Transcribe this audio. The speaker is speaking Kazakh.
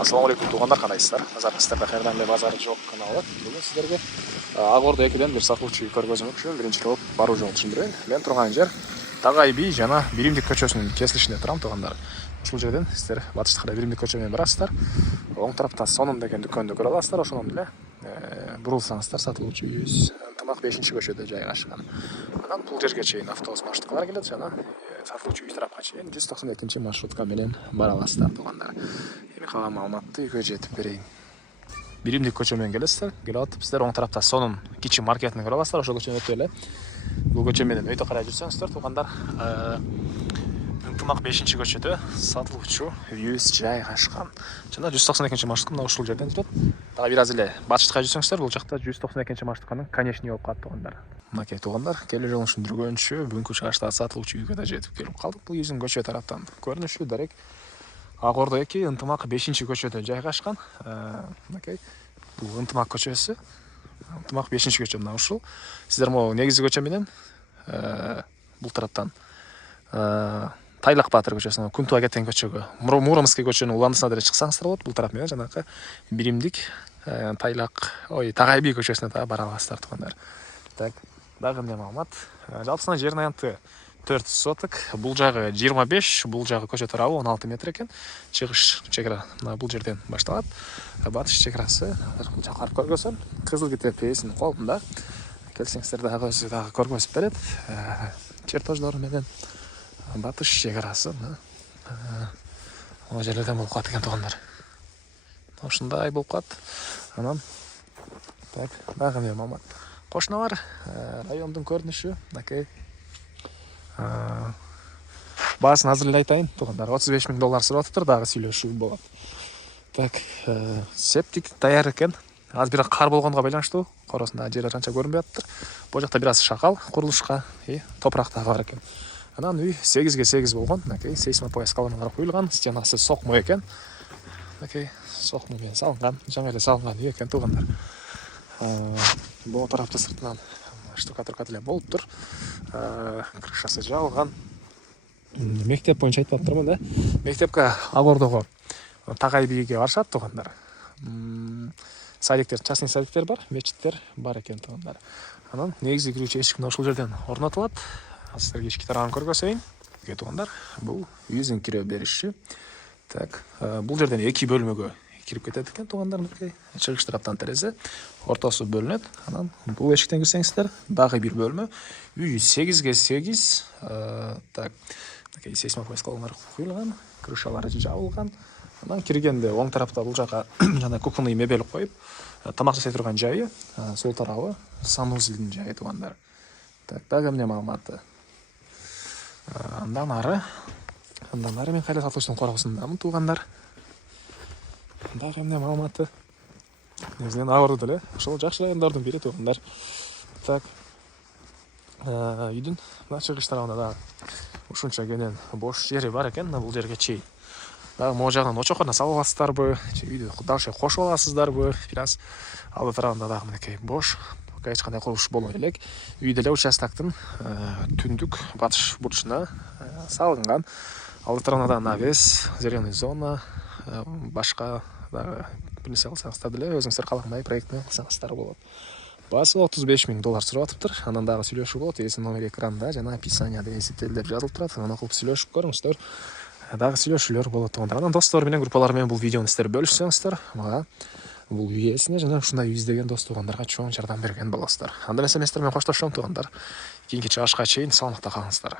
Assalomu alaykum tug'anlar, qanaysizlar? Nazaringizda qayerdan beri bozor jo'q kanali. Bugun sizlarga Ag'orda ekidan bir sotuvchi ko'rgazmoqchi bo'lib, birinchi bo'lib boruv yo'lini tushuntirayin. Men turgan yer Tag'aybi jana Birimlik ko'chasining kesilishida turam tug'anlar. Shu yerdan sizlar batishda qarab Birimlik ko'chaga borasizlar. O'ng tarafda Sonim degan do'konda ko'ra olasizlar, o'sha bilan burilsangizlar sotuvchi 100 Tomoq 5-ko'chada joylashgan. Bundan pul yergacha avtobus marshrutlari keladi jana. Sotuvchi 100 tarafgacha 192-marshrutka bilan bora olasizlar tug'anlar. Yeni kalan ma'lumotni uyga yetib bereyim. Birimlik ko'chamen kelasizlar. Kelib sizlar o'ng tarafda Sonim kichik marketini ko'ra olasizlar, o'sha ko'chani o'tib bu ko'chamen o'yda qarab yursangizlar tug'anlar, Tomoq 5-ko'chada sotuvchi 100 joylashgan. Jana 192-marshrut mana shu yerdan turib, daha biraz ile batishga yursangizlar, bu yoqda 192-marshrutning konечный yo'l qatdi tug'anlar. Makey tug'anlar, kelib yo'lni tushuntirguncha bugungi chiqishda sotuvchi uyga yetib kelib qoldik. Bu yüzün ko'cha tarafdan ko'rinishi direkt Ag'ordagi Tomoq 5-ko'chada joylashgan. Makey bu Tomoq ko'chasi. Tomoq 5-ko'cha mana shu. Sizlar mo negizgi ko'cha bilan bu tarafdan Taylaq Batır ko'chasidan Kuntuaga teng ko'chaga, Muromskiy ko'chaning ulandisina qarab chiqsangizlar bo'ladi. Bu taraf bilan janaqa Birimlik Taylaq, Tag'aybi ko'chasina da bora olasizlar tug'anlar. Так, dag'imli ma'lumot. Жалпысына жерning ayanti 400 sotik, бұл жағы 25, бұл жағы көше тарауы 16 метр екен. Шығыш шекара бұл жерден башталады. Батыш шекарасы жақарып көргөсөл, қызыл кітепесінің қолында. Келсеңіздер дағы көргөсіп береді. Чертожлары менен батыш шекарасы. Ол жерлерден болып қат екен тұғандар. Осындай болып қат. Анан, так, дағы мен мамат. Қошналар, райондың көрініші, накей. Басын әзірлей айтайын, туғандар $35,000 сұрап тұр, дағы сөйлеуші болады. Так, септик даяр екен. Аз biraz қар болғанға байланышты, қорасында жері ранша көрінбей жатыр. Бұл жақта biraz шақал құрылышқа, топырақта бар екен. Анан үй 8-8 болған, сейсмопояс колонналар қойылған, стенасы соқмы екен. Соқмымен салынған, жаңайлы салынған үй екен туғандар. Бұл тарапты сыртынан штукатурка тіле болып тұр. Крышасы жалған. Мектеп бойынша айтып тұрмын да. Мектепке Аг'ордоға Таг'айбиге барышат туғандар. Садиктер, частный садиктер бар, мечіттер бар екен туғандар. Анан негізгі кіруші ешкін ошыл жерден орнатылады. Сіздерге ешкі тарағын көргөсейін. Туғандар, бұл үйізін кіре беріші. Так, бұл жерден 2 бөлмеге кіріп кетеді екен туғандар. Шығыш тараптан терезе, ортасы бөлінеді. Анан бұл ешіктен кірсеңіздер, дағы бір бөлме. Үй 8-8. Так, сейсмопояс колонналар қойылған, крышалары жабылған. Анан кіргенде оң тарапта бұл жаққа жана кухонный мебель қойып, тамақ жасай тұрған жайы, сол тарабы санузелдің жайы туғандар. Так, дағы міне мағлұматы. Андан ары мен қайда сатушының қорғысындамын туғандар. Дағы міне мағлұматы. Негізінен Аг'орда деле, ошол жакшы райондордун бири туғандар. Так, үйдүн чыгыш тарабында да ушунча кенен бош жери бар экен, бул жерге чейин. Дагы могу жагынан очокорна салып аласыздарбы, үйдү дагы кошуп аласыздарбы, бираз алды тарабында дагы мынакей бош, эч кандай курулуш болбой элек. Үй деле участоктун түндүк батыш бурчуна салынган. Алды тарабында да навес, зеленый зона, башка дагы нерсе кылсаңыздар деле өзүңүздөр калагандай проектни кылсаңыздар болот. Басы $35,000 сурап атыптыр. Анан дагы сүйлөшүү болот. Эсин номер экранда жана описанияда эсителдер жазылып турат. Анан окуп сүйлөшүп көрүңүздөр. Дагы сүйлөшүүлөр болот тугандар. Анан достор менен, группалар менен бул видеону сиздер бөлүшсөңүздөр, мага бул үйесине жана ушундай издеген дос тугандарга чоң жардам берген болосуздар. Анда эмес эместер менен коштошом тугандар. Кийинки чыгышка чейин саламатта калыңыздар.